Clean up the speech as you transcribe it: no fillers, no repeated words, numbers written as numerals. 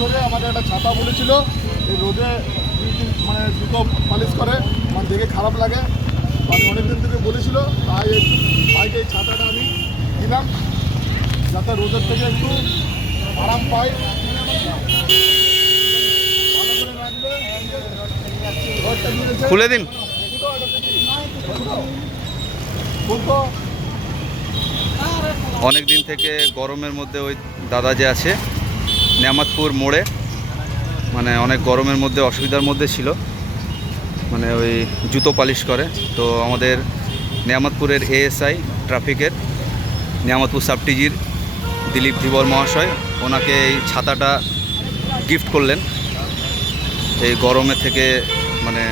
ধরে আমাকে একটা ছাতা বলেছিল, এই রোদে মানে জুতো পালিশ করে, আমার দেখে খারাপ লাগে। আমি অনেকদিন থেকে বলেছিল, তাই বাইকে এই ছাতাটা আমি দিলাম যাতে রোদের থেকে একটু আরাম পাই। খুলে দিন। অনেক দিন থেকে গরমের মধ্যে ওই দাদা যে আছে নেয়ামতপুর মোড়ে, মানে অনেক গরমের মধ্যে অসুবিধার মধ্যে ছিল, মানে ওই জুতো পালিশ করে। তো আমাদের নেয়ামতপুরের এএসআই ট্রাফিকের নেয়ামতপুর সাবটিজির দিলীপ ধীবর মহাশয় ওনাকে এই ছাতাটা গিফট করলেন এই গরমে থেকে মানে